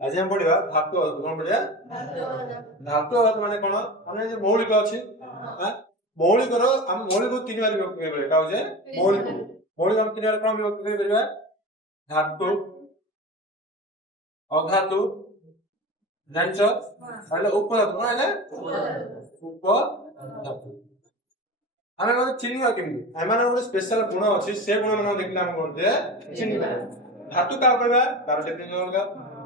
आज हम पढ़िबा धातु अधातु कोन पढ़िया धातु अधातु माने कोन माने जे मौलिक अछि हां मौलिक रो हम मौलिक को तीन बार विभक्ति कर परबा काउ जे मौलिक मौलिक हम तीन बार कोन विभक्ति कर परबा धातु अधातु जानछ એટલે उपधातु कोन है उपधातु ଆମେ ମାନେ ଚିହ୍ନିବା କେମିତି ଏମାନେ ଗୋଟେ ସ୍ପେଶାଲ ଗୁଣ ଅଛି ସେ ଗୁଣ ମାନେ ଦେଖିଲେ ଆମେ କୋନ୍ ଯେ ଚିହ୍ନିବା धातु का कहबा तार डेफिनेशन होगा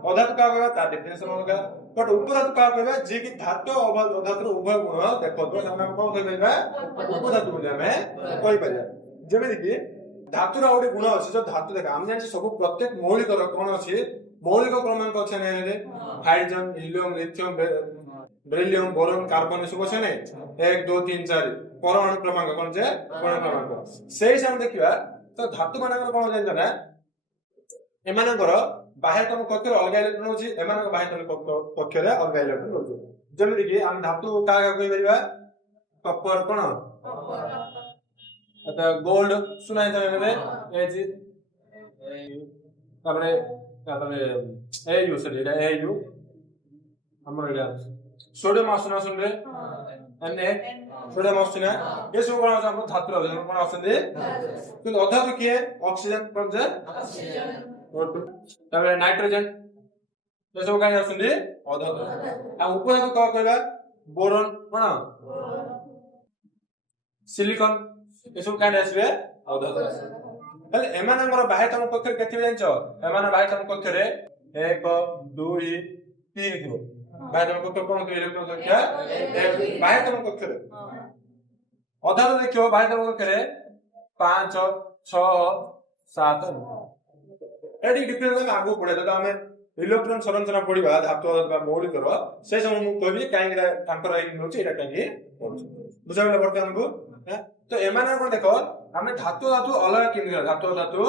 अधातु का कहबा तार डेफिनेशन होगा बट उपधातु का कहबा जे कि धातु अधातु उभय गुण देखो तो हम कोन कहबा उपधातु बोली हमें कहि परिया जेमे कि धातुर आउटे गुण अछि जो धातु देखा हम जानि सब प्रत्येक मौलिक कोन अछि मौलिक क्रमांक अछि ने hydrogen helium lithium beryllium boron carbon सब अछि ने 1 2 3 4 परमाणु क्रमांक कोन जे परमाणु क्रमांक सेही हम देखिबा तो धातु मानक कोन जानि ना एमानकर बाह्यतम कक्षर अलग इलेक्ट्रॉन होची एमानक बाह्यतम कक्षर अलग इलेक्ट्रॉन होची जेमिति कि हम धातु का कहि परिबा कपर कोन अता गोल्ड सुनाइ तने ए जी तापरे ए यू सरी ए यू हमर इला सोडियम आसना सुनबे एने सोडियम आसना ये सब कोन हम धातु कोन आछन कि अधातु किए ऑक्सीजन कोन जे ऑक्सीजन तबे नाइट्रोजन ये सब काई आछन अधातु आ उपधातु का कहबा बोरॉन कोन सिलिकॉन ये सब काई आछबे अधातु એટલે એમાનଙ୍କର બાહ્યતમ કક્ષર કેથી જાણછો એમાના બાહ્યતમ કક્ષરે 1 2 3 થિબો બાહ્યતમ કક્ષર કોણ કે ઇલેક્ટ્રોન સંખ્યા બાહ્યતમ કક્ષરે અધાતુ ଦେଖିବ બાહ્યતમ કક્ષરે 5 6 7 एडी डिफरेंस हम आगु पढे त हमें इलेक्ट्रॉन संरचना पढिबा धातु अथवा मौलिक रो से समय मु कहबी काहे तांकर एक होची एटा काहे बुझाइला वर्तमान को तो एमाने कोन देखो हमें धातु धातु अलग केन धातु धातु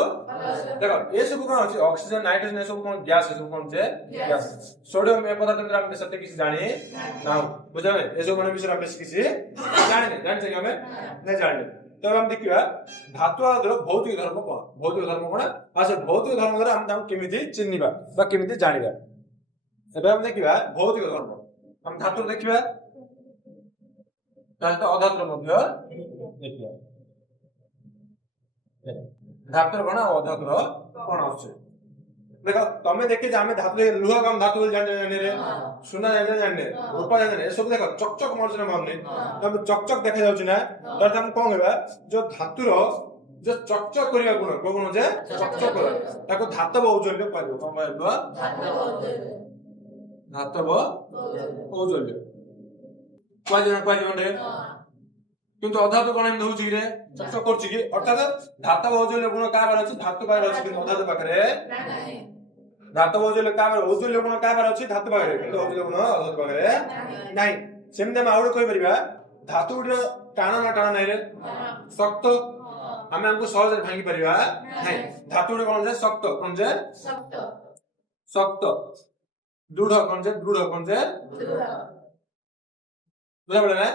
देखो ये सब कोन अछि ऑक्सीजन नाइट्रोजन ये सब कोन गैस ये सब कोन छे गैस सोडियम ए पदार्थ अंदर हम सत्य किसी जाने ना बुझावे ये सब माने विषय हम किसी जाने छै हमें नहीं जाने तो हम देखिबा धातु आदर भौतिक धर्म कोन आसे भौतिक धर्म द्वारा हम ताम केमिति चिन्निबा बा केमिति जानिबा एबे हम देखिबा भौतिक धर्म हम धातु देखिबा ताते अधातु मध्य देखिबा धातु कोन अधातु कोन आछे देखो तमे देखे जे हमें धातु लुहा काम धातु बोल जाने रे सुना जाने रूपा जाने सब देखो चकचक मरजने मामने तब चकचक देखा जाउछि ना त हम कोन हेबा जो धातुर जो चकचक करिया गुण को गुण जे चकचक कर ताको धातव औजल्य कहबो कोन कहबो धातव औजल्य क्वाजिन किंतु अधातु कोन हम दउछि रे चकचक करछि कि अर्थात धातव औजल्य गुण का बार अछि धातु बार अछि किंतु अधातु पाखरे नाही धातु औजल्य का बार औजल्य गुण का बार अछि धातु पाखरे किंतु औजल्य गुण अधातु पाखरे नाही सेमते हम आउड कहि परिबा धातु गुड टाणा ना टाणा नाही रे शक्त हमें हमको सहज भांगी परिबा नाही धातु गुड कोन जे शक्त कोन जे शक्त दृढ़ कोन जे दृढ़ बुझा पड़े ना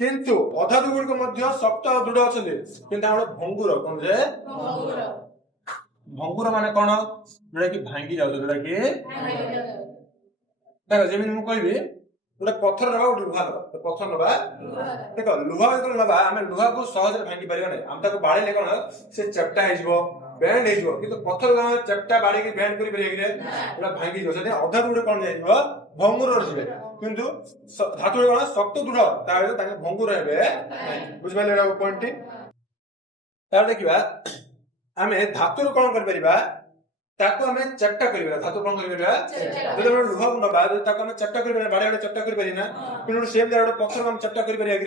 किंतु अधातु गुड को मध्य शक्त और दृढ़ अछले किंतु हम भंगुर कोन जे भंगुर माने कोन जेडा कि भांगी जाउ जेडा कि देखो जेमिन मु कहबी गोटे पत्थर नबा गोटे लुहा नबा तो पत्थर नबा देखो लुहा को नबा हमें लुहा को सहज भांगी परिबा नै हम ताको बाड़ी ले कोन से चपटा हे जिवो बैंड हे जिवो किंतु पत्थर को चपटा बाड़ी के बैंड करि परिबा कि ओला भांगी जो से अधातु गुड कोन जाइबो भंगुर रहिबे किंतु धातु गुड कोन शक्त दृढ़ तारे ताके भंगुर हेबे बुझ पाले एटा पॉइंट तार देखिबा हमें धातु कोन कर परिबा ताको हमें चपटा करिबा धातु कोन करिबा जदि हम लुहा को नबा ताको हमें चपटा करिबा बाड़ी वाला चपटा करि परिना किंतु सेम जरा पत्थर हम चपटा करि परिया कि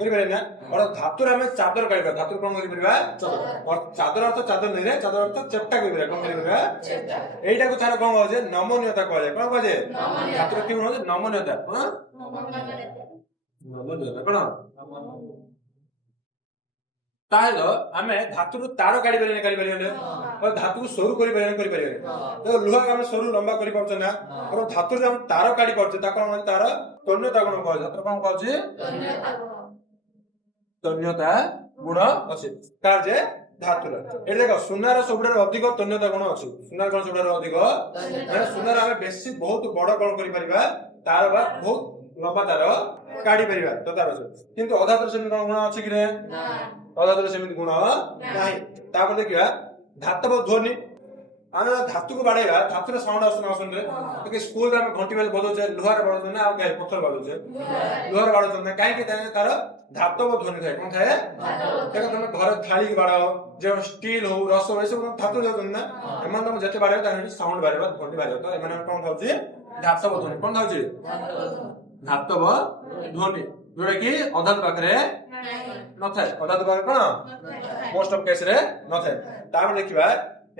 करि परिना और धातु हमें चादर करिबा धातु कोन करि परिबा और चादर अर्थ चादर नै रे चादर अर्थ चपटा करिबा कोन करिबा चपटा एटा को थारा कोन होजे नमनीयता कहले कोन कहजे धातु कि होजे नमनीयता हां नमनीयता कोन तालो हमें धातु तार काढी परिने और धातु को सरू करि परिने तो लुहा का हम सरू लंबा करि परछ ना और धातु जे हम तार काढी परछ ता कोन तार तन्यता गुण कहै धातु कोन कहै तन्यता गुण अछि तार जे धातुर एठी देखो सुनार सबुठार अधिक तन्यता गुण अछि सुनार कोन सबुठार अधिक माने सुनार हमें बेसी बहुत बड़ कोन करि परिबा तार बा बहुत लंबा तार काढी परिबा तो तार किंतु अधातुर सेमि कोन गुण अछि कि रे अधातुर सेमि गुण नाही तापर देखिबा धातव ध्वनि आमे धातु को बाड़ेगा धातुर साउंड आसन रे कि स्कूल रे हम घंटी बेल बजोचे लोहार बजोचे ना आ पत्थर बजोचे लोहार बजोचे ना काहे कि तार धातव ध्वनि थाए कोन थाए देखो तुम घर थाली के बाड़ाओ जे स्टील हो रस हो सब धातु जाउछन ना एमान तुम जते बाड़े तार साउंड बाड़ेबा ध्वनि बाड़े तो एमान कोन थाउची धातव ध्वनि कोन थाउची धातव ध्वनि जोडा कि अधातु पाखरे न थाए अधातु पाखरे कोन मोस्ट ऑफ केस रे न थाए तापर देखिबा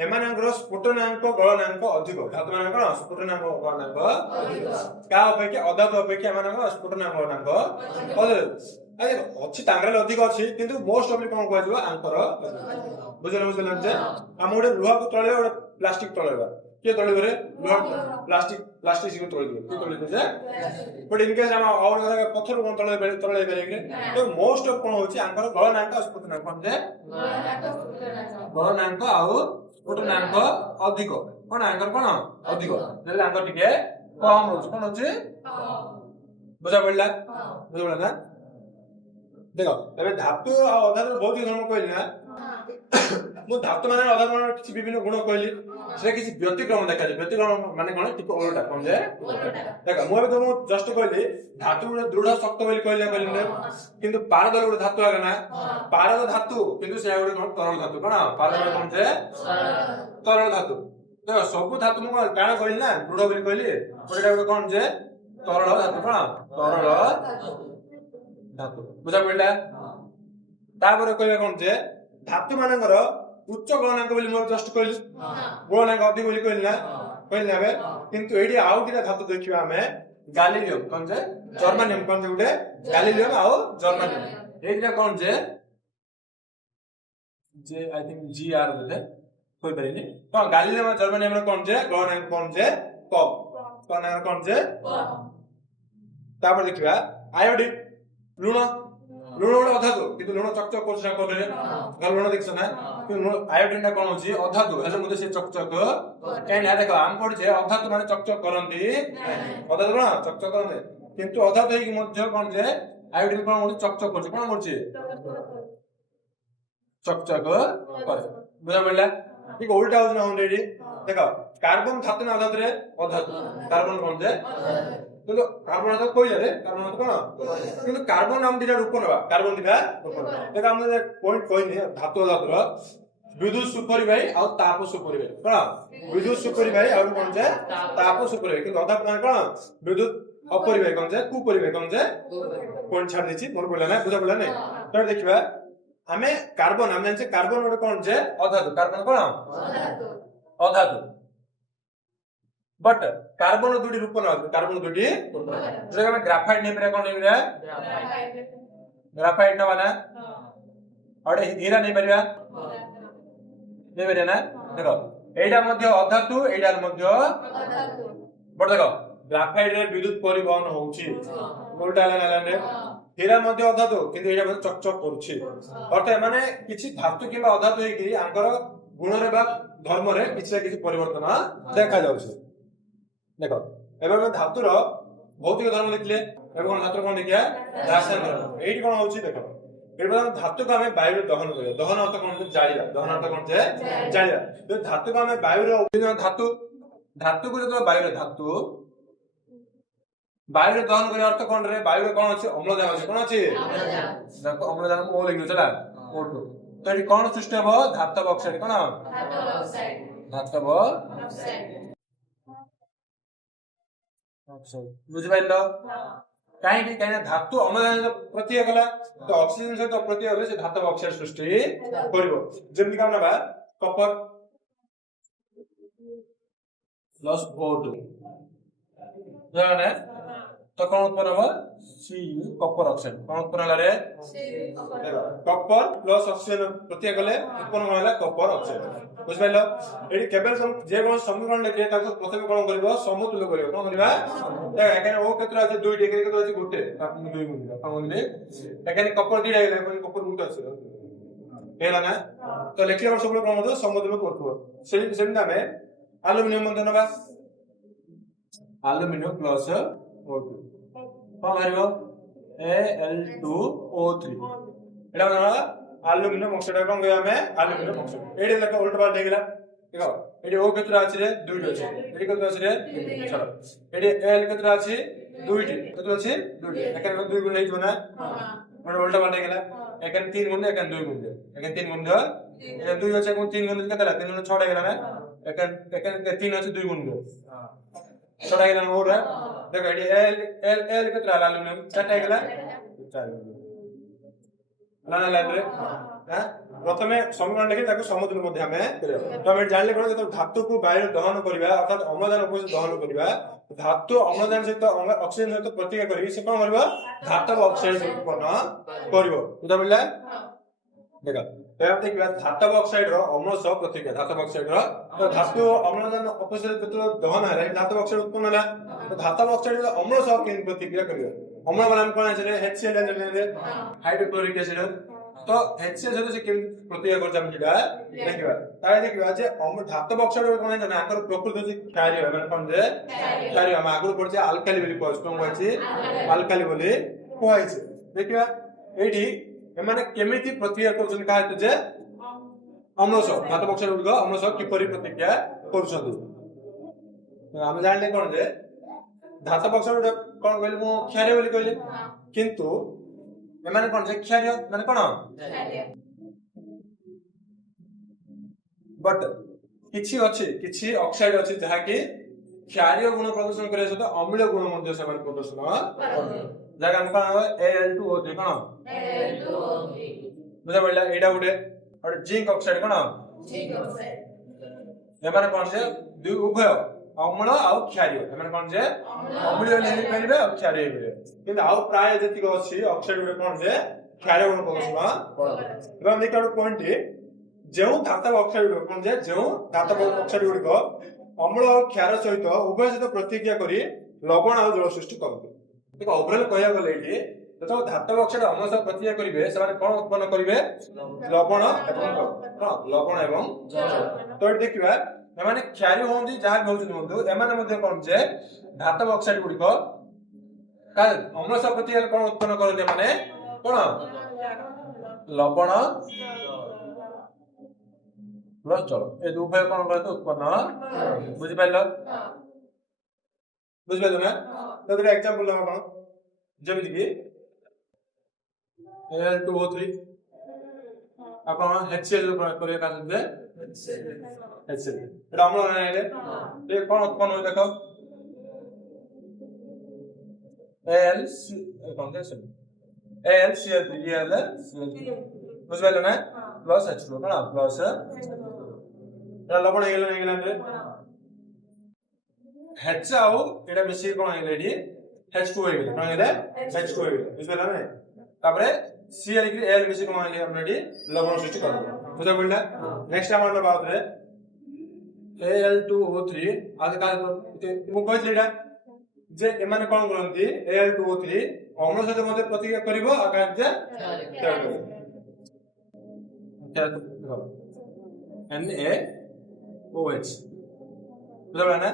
एमानଙ୍କର ସ୍ଫୁଟନାଙ୍କ ଗଳନାଙ୍କ ଅଧିକ ଧାତୁ ମାନେ କଣ ସ୍ଫୁଟନାଙ୍କ ଗଳନାଙ୍କ ଅଧିକ का अपेक्षा अधातु अपेक्षा एमानଙ୍କ ସ୍ଫୁଟନାଙ୍କ ଗଳନାଙ୍କ ଅଧିକ अछि तांगरे अधिक अछि किंतु मोस्ट ऑफ कोन कहै जो आंकर बुझले जे हम ओडे लोहा को तळे ओडे प्लास्टिक तळेबा के तळे रे लोहा प्लास्टिक को तळे के तळे जे बट इन केस हम और पत्थर कोन तळे बेले तो मोस्ट ऑफ कोन होछि आंकर गळनाଙ୍କ स्फुटनाଙ୍କ कोन जे गळनाଙ୍କ आउ स्फुटनाଙ୍କ अधिक कोन आंकर कोन अधिक जेले आंकर टिके कम होछि कोन होछि बुझा पड़ला ना देखो एबे धातु आ अधातु बहुत ही धर्म कहली ना मु धातु माने अधातु माने किछि विभिन्न गुण कहली से किछि व्यतिक्रम देखा जे व्यतिक्रम माने कोन टिको उल्टा कोन जे देखो मु एबे तो जस्ट कहली धातु रे दृढ़ शक्त बोली कहली ने किंतु पारद रे धातु आगे ना पारद धातु किंतु से गुडे कोन तरल धातु कोन पारद कोन जे तरल धातु देखो सब धातु मु काना कहली ना दृढ़ बोली कहली ओटा गुडे कोन जे तरल धातु कोन तरल धातु बुझा पड़ला तापर कहले कोन जे धातु मानकर उच्च गणनांक बोली मो जस्ट कहली गणनांक अधिक बोली कहली ना बे किंतु एडी आउ किरा धातु देखिबा हमें गैलीलियम कोन जे जर्मेनियम कोन जे गुडे गैलीलियम आउ germanium Etah cone J I think ji are बोले कोई परिनी तो गैलीलियम और जर्मेनियम रे कोन जे गणनांक कोन जे कम गणनांक कोन जे तापर देखिबा आयोडीन लुण लुण गोटे अधातु किंतु लुण चकचक करछ ना कोने घर लुण देखछ ना कि आयोडीन कोन होची अधातु हेले मते से चकचक काई ना देखो आम पढे अधातु माने चकचक करंती अधातु ना चकचक करने किंतु अधातु ही मध्य कोन जे आयोडीन कोन होची चकचक करछ कोन करछ चकचक कर बुझा पड़ला ठीक उल्टा हो ना ऑलरेडी देखो कार्बन धातु ना अधातु रे अधातु कार्बन कोन जे तो कार्बन तो कोई रे कार्बन तो कोन किंतु कार्बन नाम दिटा रूप नबा कार्बन दिटा रूप देखो हम पॉइंट कोइनी धातु धातुर विद्युत सुपरिबाही और ताप सुपरिबाही कोन विद्युत सुपरिबाही और कोन जे ताप सुपरिबाही किंतु अधातु माने कोन विद्युत अपरिबाही कोन जे कुपरिबाही कोन जे पॉइंट छाड़ देछि मोर बोला ना बुझा बोला नै तो देखिबा हमें कार्बन हम जाने कार्बन गोटे कोन जे अधातु कार्बन कोन अधातु बट कार्बन दुटी रूप न कार्बन दुटी जे हम ग्राफाइट नेम रे कोन नेम रे ग्राफाइट न बना और हीरा नहीं परिबा नहीं परिबा ना देखो एटा मध्य अधातु एटा मध्य अधातु बट देखो ग्राफाइट रे विद्युत परिवहन होउची उल्टा लाने हीरा मध्य अधातु किंतु एटा मध्य चकचक करूची अर्थात माने किछि धातु किबा अधातु हे कि आंकर गुण रे बा धर्म रे किछि परिवर्तन देखा जाउची देखो एबे हम धातुर भौतिक धर्म लिखले एबे कोन धातु कोन देखिया रासायनिक धर्म एठी कोन होउची देखो एबे धातु को हमें वायु रे दहन करिया दहन अर्थ कोन जालिया दहन अर्थ कोन जे जालिया तो धातु को हमें वायु रे धातु धातु को जो वायु रे धातु वायु रे दहन करिया अर्थ कोन रे वायु रे कोन अछि अम्लजान अछि कोन अछि देखो अम्लजान को लिखनु चला O2 तो एठी कोन सृष्टि हो धातव ऑक्साइड कोन धातव ऑक्साइड बुझ पाइलो काहे कि धातु अम्लजान प्रत्यय गला तो ऑक्सीजन सहित प्रत्यय होले से धातव ऑक्साइड सृष्टि करिवो जेमि का नबा कपर प्लस O2 जाने तो कोन उत्पन्न हो सी कपर ऑक्साइड कोन उत्पन्न होला रे कपर प्लस ऑक्सीजन प्रत्यय गले उत्पन्न होला कपर ऑक्साइड बुझ पाइलो एडी केवल सम जे कोन समीकरण लेके ताको प्रथम कोन करबो समतुल्य करबो कोन करबा देख एकाने ओ केत्र আছে 2 डिग्री केत्र আছে गुटे ताकू 2 गुणिले कोन एकाने कपर 2 डिग्री कोन कपर गुटे আছে हेला ना तो लिखिला सब कोन होतो समुद्र करथो सेम नामे एल्युमिनियम मन नबा एल्युमिनियम प्लस O2 कोन हरिबो Al2O3 एटा ना एल्युमिनियम ऑक्साइड कोन गया हमें एल्युमिनियम ऑक्साइड एडी लका उल्टा बाल देखला देखो एडी O केतरा अछि रे 2 अछि एडी केतरा अछि रे चलो एडी Al केतरा अछि 2 टी केतरा अछि 2 टी एकर 2 गुण नै जो ना हां उल्टा बाल देखला एकर 3 गुण एकर 2 गुण एकर 3 गुण एकर 2 अछि कोन 3 गुण केतरा 3 गुण 6 गेला ना एकर 3 अछि 2 गुण हां 6 गेला हो रे देखो एडी Al केतरा एल्युमिनियम 4 गेला 4 लाना लाइब्रेरी हां प्रथमे समीकरण लिखि ताको समुद्र मध्ये हमें तो हमें जानले कोन जतो धातु को वायु दहन करबा अर्थात अम्लजान उपस्थित दहन करबा धातु अम्लजान सहित ऑक्सीजन सहित प्रतिक्रिया करी से कोन करबा धातव ऑक्साइड उत्पन्न करबो बुझा मिलला देखा तो हम देखबा धातव ऑक्साइड रो अम्ल सह प्रतिक्रिया धातव ऑक्साइड रो तो धातु अम्लजान उपस्थित जतो दहन हरे धातव ऑक्साइड उत्पन्न होला तो धातव ऑक्साइड अम्ल सह केन प्रतिक्रिया करियो अम्ल वाला हम कोन আছে HCl ले हाइड्रोक्लोरिक एसिड तो HCl सहित से केन प्रतिक्रिया कर जाम जिडा देखिबा ताय देखिबा जे अम्ल धातव ऑक्साइड कोन है ना आकर प्रकृति जे क्षारीय माने कोन जे क्षारीय हम आगु पड़ছে अल्काली बोली कोन होइছে अल्काली बोली होइছে देखिबा एठी एमाने केमिति प्रतिक्रिया करछन का हेतु जे अम्ल सह धातव ऑक्साइड को अम्ल सह किपरि प्रतिक्रिया करछन हम जानले कोन जे धातव ऑक्साइड कोन कहले मो क्षारीय बोली कहले किंतु एमाने कोन जे क्षारीय माने कोन क्षारीय बट किछि ऑक्साइड अछि जहा कि क्षारीय गुण प्रदर्शन करे सहित अम्लीय गुण मध्ये से प्रदर्शन जगह हम कोन Al2O3 कोन Al2O3 बुझा पड़ला एडा गुटे और जिंक ऑक्साइड कोन जिंक ऑक्साइड एमाने कोन जे दुई उभय अम्ल आ क्षारीय एमाने कोन जे अम्लीय लेली परिबे आ क्षारीय परिबे किंतु आ प्राय जति को अछि ऑक्साइड गुटे कोन जे क्षारीय गुण प्रदर्शन एवं देखा पॉइंट जो धातव ऑक्साइड कोन जे जो धातव ऑक्साइड गुडी को अम्ल और क्षार सहित उभय सहित प्रतिक्रिया करी लवण और जल सृष्टि करते देखो ओवरऑल कहया गले एठी तो धातव ऑक्साइड अम्ल सहित प्रतिक्रिया करिवे से कोन उत्पन्न करिवे लवण एवं जल तो देखिबा एमाने क्षारीय होंदी जहा होउछ बंधु एमाने मध्ये कोन जे धातव ऑक्साइड गुडी को का अम्ल सहित प्रतिक्रिया कोन उत्पन्न करते माने कोन लवण प्लस जल ए उभय कोन करते उत्पन्न बुझि पाइलो ना तो एक एग्जांपल लगा कोन जेमिति कि Al2O3 आपण HCl करे का जे HCl एटा अम्ल नाइले ए कोन उत्पन्न होय देखो AlCl बुझि पाइलो ना प्लस H2 ना प्लस लवण हेगला रे H आउ एटा मिसी कोन हेगला डी H2 हेगला कोन हेगला H2 हेगला बुझला ना तापरे Cl की Al मिसी कोन हेगला ऑलरेडी लवण सृष्टि करबो बुझा पड़ला नेक्स्ट हमर बात रे Al2O3 आगे का मु कहत लेडा जे एमाने कोन करंती Al2O3 अम्ल सहित मध्ये प्रतिक्रिया करिवो आकार जे NaOH बुझला ना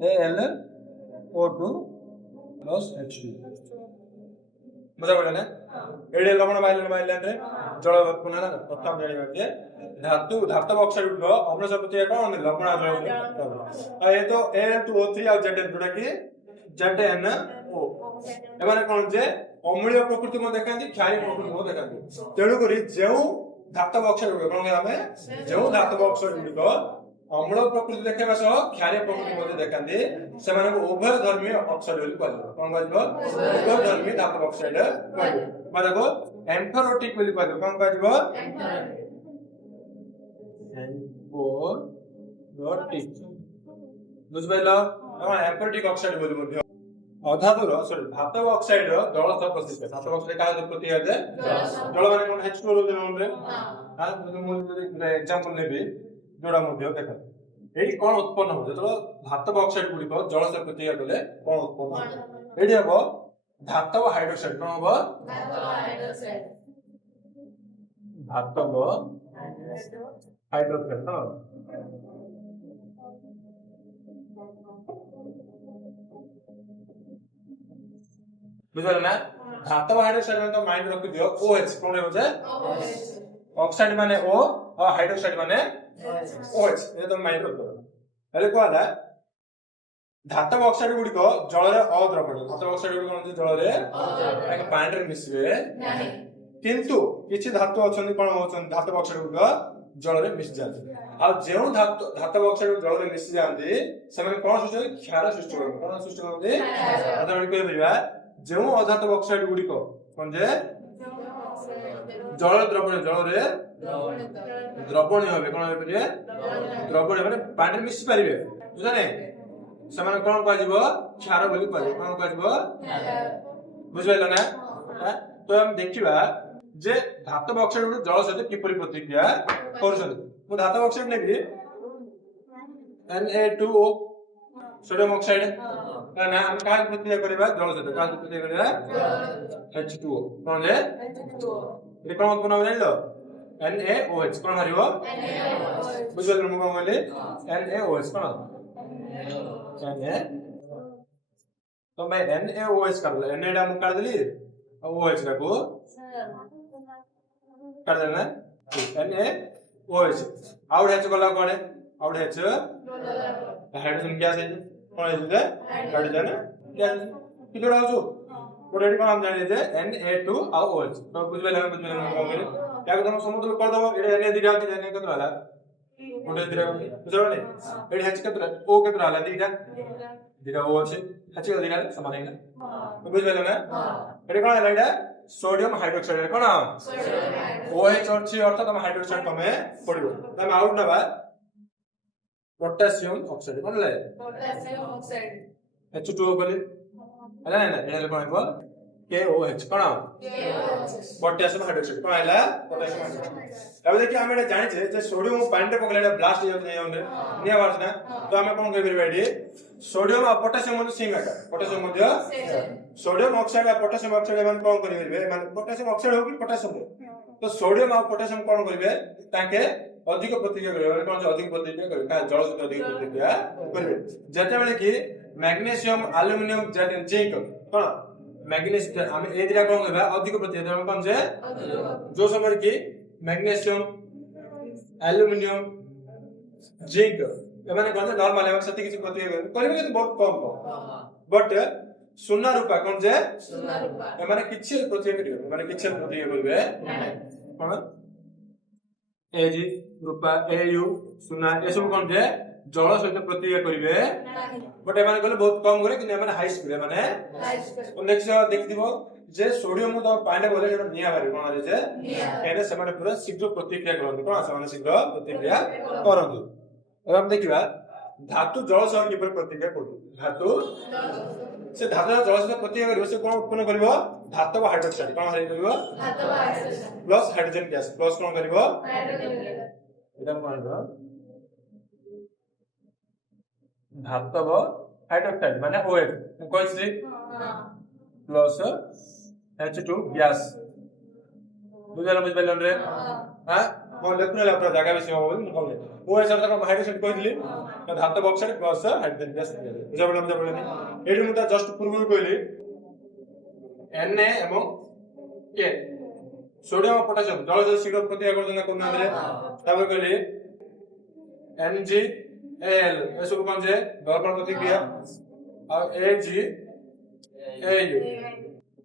NaAlO2 plus H2 बुझा पड़ला ना एडे लवण बाइल रे जल पुनः प्रथम जानिबा जे धातु ऑक्साइड को अम्ल सहित प्रतिक्रिया कोन लवण आ जल ए तो Al2O3 आ Zn जोडा कि ZnO एमाने कोन जे अम्लीय प्रकृति में देखांती क्षारीय प्रकृति में देखांती तेणु करी जेउ धातव ऑक्साइड कोन हमें जेउ धातव ऑक्साइड को अम्ल प्रकृति देखाबा सह क्षारीय प्रकृति में देखांती से माने उभय धर्मी ऑक्साइड बोली कहबो कोन कहबो उभय धर्मी धातव ऑक्साइड कहबो माने को एम्फोरेटिक बोली कहबो कोन कहबो एम्फोरेटिक बुझबैलो हम एम्फोरेटिक ऑक्साइड बोली मध्ये अधातुर सॉरी धातव ऑक्साइड रो जल सह प्रतिक्रिया धातव ऑक्साइड का प्रतिक्रिया जे जल माने कोन H2 रो जन रे हां मु एग्जांपल लेबी जोडा मध्ये देखो एडी कोन उत्पन्न हो जतो धातव ऑक्साइड गुडी को जल सह प्रतिक्रिया कले कोन उत्पन्न एडी हबो धातव हाइड्रोक्साइड कौन होगा धातव हाइड्रोक्साइड तो बुझल ना धातव हाइड्रोक्साइड में तो माइंड रख दियो OH कौन है होजे ऑक्साइड माने O और हाइड्रोक्साइड माने OH ये तो माइंड रख दो हेले कोला धातव ऑक्साइड गुडी को जल रे अद्रवणीय धातव ऑक्साइड गुडी कोन जल रे ताके पानी रे मिसबे नाही किंतु किछि धातु अछन कोन होछन धातव ऑक्साइड गुडी जल रे मिस जाते आ जेउ धातव ऑक्साइड जल रे मिस जांदी समय कोन सृष्टि क्षार सृष्टि करन कोन सृष्टि करन अदर को बरिबा जेउ अधातव ऑक्साइड गुडी को कोन जे जल द्रवणीय जल रे द्रवणीय होबे कोन होबे द्रवणीय माने पानी रे मिस परिबे बुझाने समान कोन कहजिबो क्षार बोली कहजिबो कोन कहजिबो बुझिबेला ना तो हम देखिबा जे धातव ऑक्साइड गुडी जल सहित किपरि प्रतिक्रिया करछन मु धातव ऑक्साइड नेबी Na2O सोडियम ऑक्साइड ना हम का प्रतिक्रिया करबा जल सहित का प्रतिक्रिया करबा H2O कोन जे ये कोन कोन जानलो NaOH कोन हरिबो बुझिबेला मु कोन कहली NaOH कोन Na तो मैं NaOH कर ले Na डा मु कर देली OH रा को कर देना NaOH आउट हेच गला कोने आउट हेच हाइड्रोजन गैस है कोन है जे हाइड्रोजन गैस किलो डालछु ऑलरेडी कोन हम जानि जे Na2 और OH तो बुझबेला कोन करे याको तुम समुद्र कर दबो एडे Na दिरा के जाने कत वाला ओडे दिरा बुझलो नै एडे हेच कत O कत वाला दिरा दिरा O আছে हेच दिरा समान है ना बुझबेला ना एडे कोन है एडा सोडियम हाइड्रोक्साइड कोन OH अछि अर्थात हम हाइड्रोक्साइड कमे पडिबो हम आउट नबा पोटेशियम ऑक्साइड कोन ले पोटेशियम ऑक्साइड H2O बोले अला ना एडे कोन हो KOH कोन पोटेशियम हाइड्रोक्साइड कोन आइला पोटेशियम हाइड्रोक्साइड अब देखि हम एडे जानि छे जे सोडियम पानी रे पकलेला ब्लास्ट हो जाय ओने निया बात ना तो हम कोन कहि परबे एडी सोडियम और पोटेशियम मध्ये सेम एका पोटेशियम मध्ये सोडियम ऑक्साइड और पोटेशियम ऑक्साइड मान कोन करिवे माने पोटेशियम ऑक्साइड हो कि पोटेशियम तो सोडियम और पोटेशियम कोन करिवे ताके अधिक प्रतिक्रिया करिवे कोन अधिक प्रतिक्रिया करिवे का जल से अधिक प्रतिक्रिया करिवे जते बेले कि मैग्नीशियम एल्युमिनियम जिंक कोन मैग्नीशियम हम ए दिरा कोन कहबा अधिक प्रतिक्रिया हम कोन जे जो समय कि मैग्नीशियम एल्युमिनियम जिंक एमाने कोन नॉर्मल है सती किछि प्रतिक्रिया करिवे कि बहुत कम बट सुना रूपा कोन जे सुना रूपा एमाने किछि प्रतिक्रिया करिवे माने किछि प्रतिक्रिया करिवे कोन एजी रूपा एयू सुना ए सब कोन जे जल सहित प्रतिक्रिया करिवे बट एमाने कहले बहुत कम करे कि एमाने हाई स्पीड माने तो नेक्स्ट देख दिबो जे सोडियम तो पानी बोले जे निया बारी कोन जे एने समान पूरा शीघ्र प्रतिक्रिया करन कोन समान शीघ्र प्रतिक्रिया करन अब हम देखिबा धातु जल सहित किपर प्रतिक्रिया करू धातु से धातु जल सहित प्रतिक्रिया करियो से कोन उत्पन्न करिवो धातव हाइड्रोक्साइड कोन हाइ करिवो धातव hydroxide plus hydrogen gas plus कोन करिवो हाइड्रोजन एटा कोन करिवो धातव हाइड्रोक्साइड माने OH कोइछि प्लस H2 गैस बुझबेला रे हां मो लेखनला पूरा जगह विषय हो बोल कहले OH सर तक हाइड्रोक्साइड कहली तो धातव ऑक्साइड प्लस हाइड्रोजन गैस बुझबेला एडी मुता जस्ट पूर्व कहली Na एवं K सोडियम और पोटेशियम जल जल शीघ्र प्रतिक्रिया करजना कोन रे तब कहली NaCl ए सब कोन जे दर्पण प्रतिक्रिया और AgAu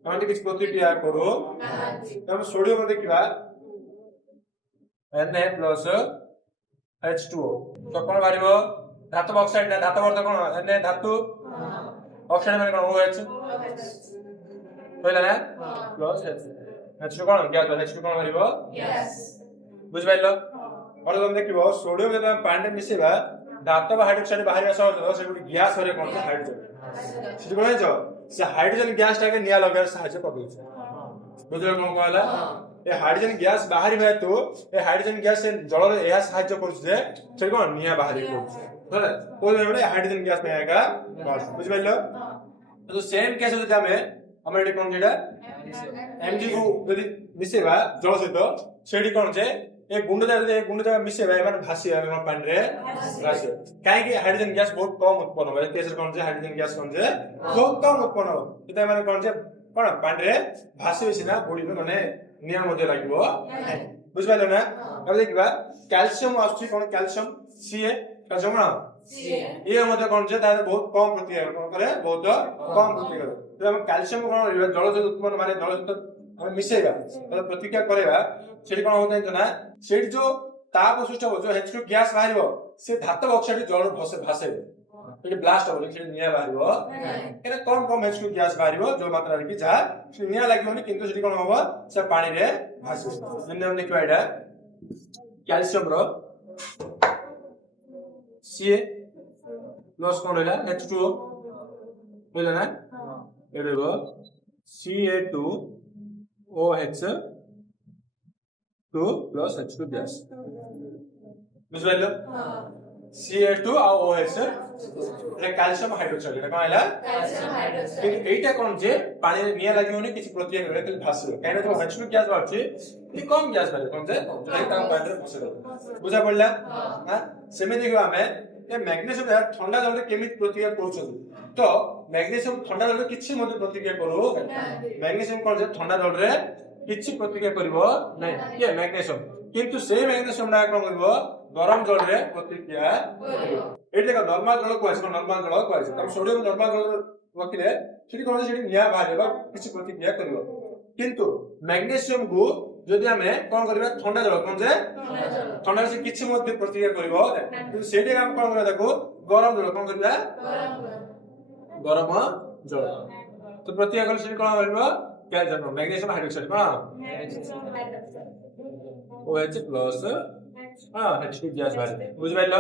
हम किछ प्रतिक्रिया करो तब सोडियम देखिबा Na प्लस H2O तो कोन बारिबो धातव ऑक्साइड ना धातव अर्थ कोन Na धातु ऑक्साइड माने कोन OH कहला ना प्लस H2 कोन गैस H2 कोन बारिबो यस बुझबाइलो और हम देखिबो सोडियम जब पानी मिसेबा धातव हाइड्रोक्साइड बाहर आसा से गैस होरे कोन हाइड्रोजन से कोन छ से हाइड्रोजन गैस टाके निया लगार सहायता पकड़ बुझलो कोन कहला ए हाइड्रोजन गैस बाहर है तो ए हाइड्रोजन गैस से जल रे एहा सहायता करछ जे से कोन निया बाहर करछ होला कोन रे हाइड्रोजन गैस में आएगा बुझबाइलो तो सेम केस होता में हम एटी कोन जेडा Mg को यदि मिसेबा जल सहित सेडी कोन जे ए गुंड जगह मिसेबा माने भासी हम पानी रे भासी काहे कि हाइड्रोजन गैस बहुत कम उत्पन्न होय केसर कोन जे हाइड्रोजन गैस कोन जे बहुत कम उत्पन्न हो त माने कोन जे कोन पानी रे भासी होसिना बॉडी माने निया मध्ये लागिवो बुझ पाइलो ना अब देखिबा कैल्शियम आछि कोन कैल्शियम Ca कैल्शियम ना ये मध्ये कोन जे तार बहुत कम प्रतिक्रिया कोन करे बहुत कम प्रतिक्रिया तो हम कैल्शियम कोन जल से उत्पन्न माने जल से हम मिसेगा तो प्रतिक्रिया करेगा सेठी कोन होतै ना सेठी जो ताप सृष्टि हो जो H2 गैस बाहरिबो से धातु ऑक्साइड जल भासे ये ब्लास्ट हो से निया बाहरिबो एने कम H2 गैस बाहरिबो जो मात्रा रे कि जा से निया लागिबोनी किंतु सेठी कोन होबो से पानी रे भासे जेने हम देखबा एटा कैल्शियम रो Ca प्लस कोन होला H2O होला ना एरे रो Ca2OH2 प्लस H2 गैस बुझबाइलो Ca2 आ OH रे कैल्शियम हाइड्रोक्साइड एटा कोन होला कैल्शियम हाइड्रोक्साइड एटा कोन जे पानी रे निया लागियोनी किछि प्रतिक्रिया करे त भासियो काहे जो H2 गैस बाछि इ कम गैस बारे कोन जे जेटा काम पानी रे भासियो बुझा पड़ला हां सेमे देखिबा हमें ए मैग्नीशियम ठंडा जल में केमित प्रतिक्रिया करछन तो मैग्नीशियम ठंडा जल में किछि मध्ये प्रतिक्रिया करू मैग्नीशियम कोन जे ठंडा जल रे किछि प्रतिक्रिया करबो नै के मैग्नीशियम किंतु से मैग्नीशियम ना कोन करबो गरम जल रे प्रतिक्रिया करबो एठी देखो नॉर्मल जल को आछो नॉर्मल जल को आछो तम सोडियम नॉर्मल जल रखिले सेठी कोन सेठी निया बाहरेबा किछि प्रतिक्रिया करबो किंतु मैग्नीशियम को जदि हमें कोन करबा ठंडा जल कोन जे ठंडा से किछि मध्ये प्रतिक्रिया करबो किंतु सेठी हम कोन करबा देखो गरम जल कोन करबा गरम जल तो प्रतिक्रिया कर सेठी कोन करबो क्या जानो मैग्नीशियम हाइड्रोक्साइड कोन OH प्लस H2 गैस बारे बुझ पाइलो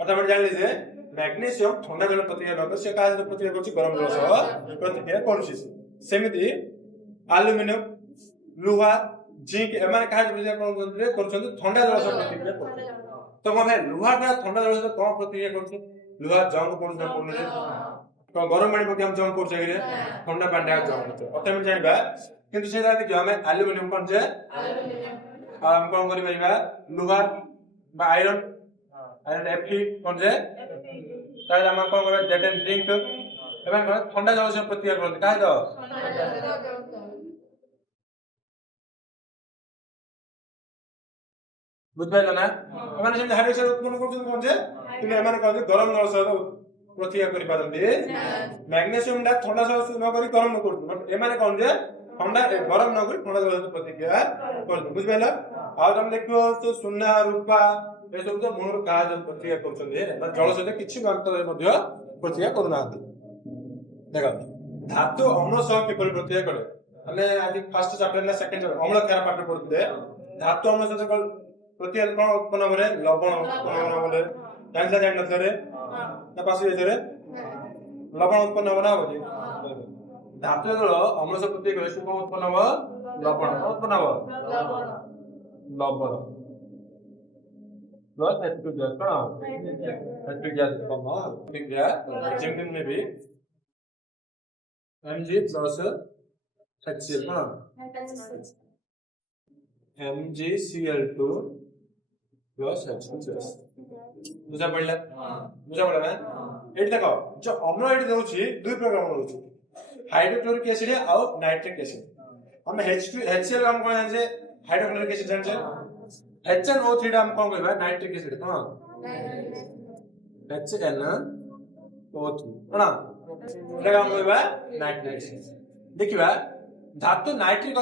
अतः हम जान लीजिए मैग्नीशियम ठंडा जल प्रतिक्रिया न से का प्रतिक्रिया करछि गरम जल सह प्रतिक्रिया करछि सेमिति एल्युमिनियम लोहा जिंक एमान का प्रतिक्रिया करछन ठंडा जल सह प्रतिक्रिया करछि तो हम लोहा का ठंडा जल सह कोन प्रतिक्रिया करछि लोहा जंग कोन रे तो गरम पानी पके हम जंग करछ कि ठंडा पानी आ जंग करछ अतः हम जानबा किंतु सेदा देखि हम एल्युमिनियम कोन जे हम कोन करि परिबा लोहा बा आयरन Fe कोन जे तार हम कोन करे जेट एंड ड्रिंक एमान ठंडा जल से प्रतिक्रिया करथि काहे तो बुझ पाइलो ना एमान जे हाइड्रोक्साइड उत्पन्न करछन कोन जे कि एमान कोन जे गरम जल से प्रतिक्रिया करि पारंती मैग्नीशियम दा ठंडा जल से न करि गरम न करथि बट एमान कोन जे ठंडा गरम न करि ठंडा जल से प्रतिक्रिया करथि बुझ पाइलो आ हम देखियो तो सोना रूपा ए सब तो मूल का जल प्रतिक्रिया करछन जे जल से किछि मात्रा रे मध्ये प्रतिक्रिया करू नांती देखो धातु अम्ल सह किपरि प्रतिक्रिया करे हमें आज फर्स्ट चैप्टर ना सेकंड चैप्टर अम्ल केरा पाठ पढुते धातु अम्ल सह प्रतिक्रिया कोन उत्पन्न करे लवण उत्पन्न करे जानला जान नथरे ना पास जेतरे लवण उत्पन्न होना हो जे धातु जल अम्ल सह प्रतिक्रिया करे सुको उत्पन्न हो लवण उत्पन्न हो लवण प्लस H2 गैस का H2 गैस कम प्रतिक्रिया जिंकिन में भी Mg प्लस HCl का MgCl2 प्लस H2 गैस बुझा पड़ला ना एठी देखो जो अम्ल एठी दोछि दुई प्रकार अम्ल दोछि हाइड्रोक्लोरिक एसिड और नाइट्रिक एसिड हम HCl हम कोन जे हाइड्रोक्लोरिक एसिड जान छै HNO3 हम कोन कहबा नाइट्रिक एसिड हां HNO3 ना एटा हम कहबा नाइट्रिक एसिड देखिबा धातु नाइट्रिक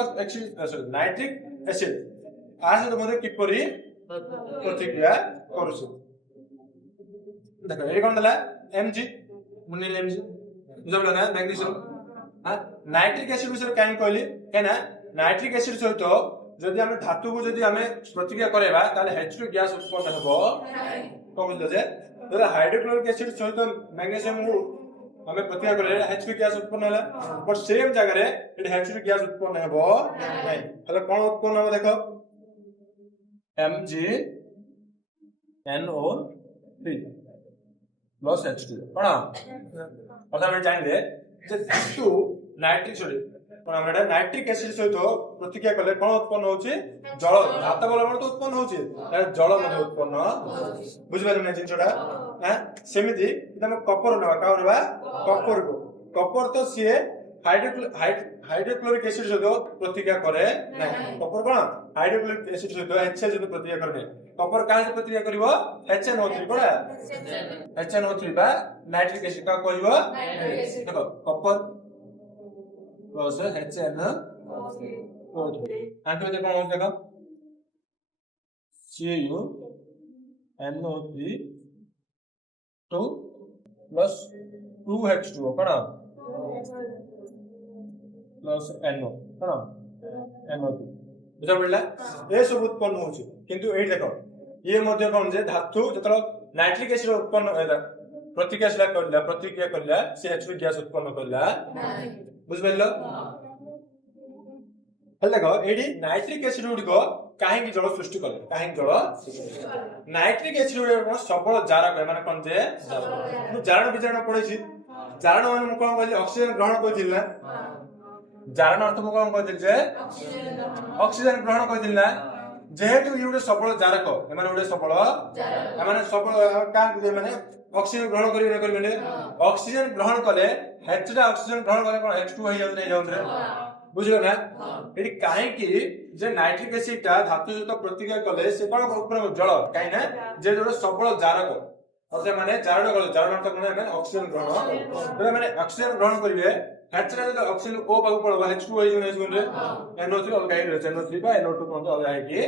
एसिड आसे तो मध्ये किपरि प्रतिक्रिया करूछु देखो ए कोन दला Mg मुनिल Mg बुझबला ना मैग्नीशियम हां नाइट्रिक एसिड विषय काई कहली केना नाइट्रिक एसिड सहित जदि हम धातु को जदि हम प्रतिक्रिया करेबा ताले H2 गैस उत्पन्न हबो कोन जे जदि हाइड्रोक्लोरिक एसिड सहित मैग्नीशियम को हमें प्रतिक्रिया करे H2 गैस उत्पन्न होला बट सेम जगह रे एट H2 गैस उत्पन्न हबो नै हले कोन उत्पन्न हबो देखो MgNO3 प्लस H2 कोन पता में जान ले जे धातु नाइट्रिक सॉरी नाइट्रिक एसिड सहित प्रतिक्रिया कले कोन उत्पन्न होची जल धातव लवण तो उत्पन्न होची जल मध्ये उत्पन्न बुझि पारे नै जिनछडा हां सेमिति तमे कपर नबा का नबा कपर तो सीए हाइड्रोक्लोरिक एसिड सहित प्रतिक्रिया करे नै कपर कोन हाइड्रोक्लोरिक एसिड सहित HCl सहित प्रतिक्रिया करे कपर का से प्रतिक्रिया करिवो HNO3 कोन HNO3 बा नाइट्रिक एसिड का कहिवो देखो कपर प्लस HNO3 आंतरे देखो कोन देखो CuNO3 2 plus 2H2O cone plus NO कोन NO2 बुझा पड़ला ए सब उत्पन्न होची किंतु एही देखो ये मध्ये कोन जे धातु जतरो नाइट्रिक एसिड उत्पन्न प्रतिक्रिया करला से H2 गैस उत्पन्न करला बुझ पड़लो हल देखो एडी नाइट्रिक एसिड गुडी काहे की जल सृष्टि करले काहे जल नाइट्रिक एसिड गुडी सबल जारक माने कोन जे जारण विचारण पढैछि जारण माने म कोन कहली ऑक्सीजन ग्रहण करथिल ना जारण अर्थ म कोन कहथिल जे ऑक्सीजन ग्रहण करथिल ना जेहेतु ये गुडी सबल जारक माने गुडी सबल माने सबल का माने ऑक्सीजन ग्रहण करी न करी ऑक्सीजन ग्रहण कले H ऑक्सीजन ग्रहण कले कोन H2 हो जाउत बुझलो ना एडी काहे की जे नाइट्रिक एसिड ता धातु सहित प्रतिक्रिया कले से कोन उत्पन्न जल काहे ना जे जोड सबल जारक अर्थात माने जारण अर्थ कोन ऑक्सीजन ग्रहण माने ऑक्सीजन ग्रहण करिवे H रे ऑक्सीजन O पागु पड़बा H2 हो जाउत NO3 अलगा ही रहছে NO3 बा NO2 कोन अलगा है कि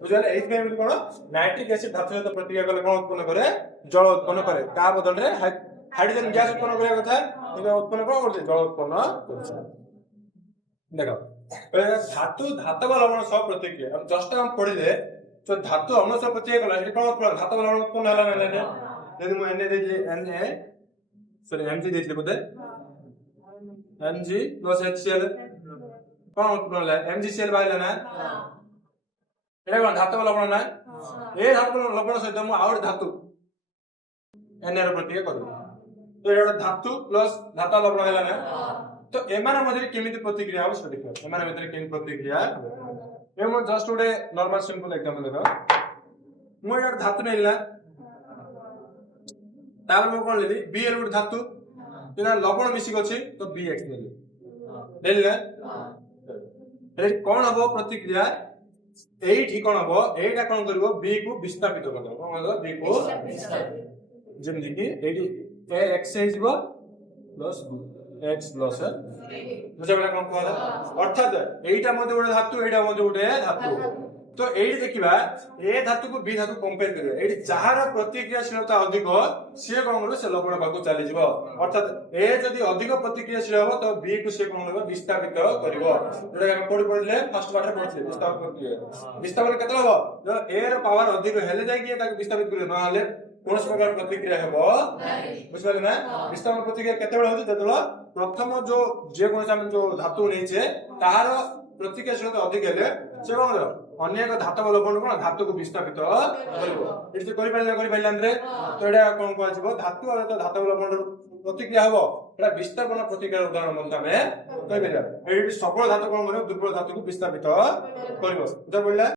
बुझले एही में कोन नाइट्रिक एसिड धातु सहित प्रतिक्रिया कले कोन उत्पन्न करे जल उत्पन्न करे का बदल रे हाइड्रोजन गैस उत्पन्न करे कथा एबे उत्पन्न कोन करते जल उत्पन्न करছে देखो धातु धातव लवण सह प्रतिक्रिया अब जस्ट हम पढिले तो धातु अम्ल सह प्रतिक्रिया कला एठी कोन उत्पन्न धातव लवण उत्पन्न हला ना यदि म Na देली Na सॉरी Mg देली बोधे Mg प्लस HCl कोन उत्पन्न हला MgCl बाइला ना एटा कोन धातव लवण ना ए धातव लवण सहित म आउर धातु Na रो प्रतिक्रिया करू तो एटा धातु प्लस धातव लवण हला ना तो एमाना मध्ये केमिति प्रतिक्रिया हो से देखो एमाना मध्ये केमिति प्रतिक्रिया ए म जस्ट उडे नॉर्मल सिंपल एग्जांपल देखो म यार धातु नेला तार म कोन लेली Bl उड धातु तेना लवण मिसिक अछि तो Bx नेली लेला ए कोन हबो प्रतिक्रिया एठी कोन हबो एटा कोन करबो B को विस्थापित करबो कोन हबो B को जेमि कि एठी X हिजबो प्लस B X प्लस बुझा बला कोन कहला अर्थात एटा मध्ये उडे धातु एटा मध्ये उडे धातु तो एठी देखिबा ए धातु को B धातु कंपेयर करियो एठी जहार प्रतिक्रियाशीलता अधिक से कोन करू से लवण बाकू चली जिवो अर्थात ए जदी अधिक प्रतिक्रियाशील हो तो B को से कोन लेबो विस्थापित करिवो जोडा हम पढले फर्स्ट पार्ट रे पढले विस्थापन केते हो जो ए रो पावर अधिक हेले जाय कि ताके विस्थापित करियो न हले कोनस प्रकार प्रतिक्रिया हेबो बुझले ना विस्थापन प्रतिक्रिया केते बेला होती तेतला प्रथम जो जे कोन हम जो धातु नै छे तार प्रतिक्रियाशीलता अधिक हेले से कोन अन्य एक धातव लवण कोन धातु को विस्थापित करिवो एठी करि पाइला रे तो एटा कोन कहै छिबो धातु और धातव लवण प्रतिक्रिया हबो एटा विस्थापन प्रतिक्रिया उदाहरण मध्ये हमें कहि बेला एठी सबल धातु कोन करिवो दुर्बल धातु को विस्थापित करिवो बुझा पड़ला।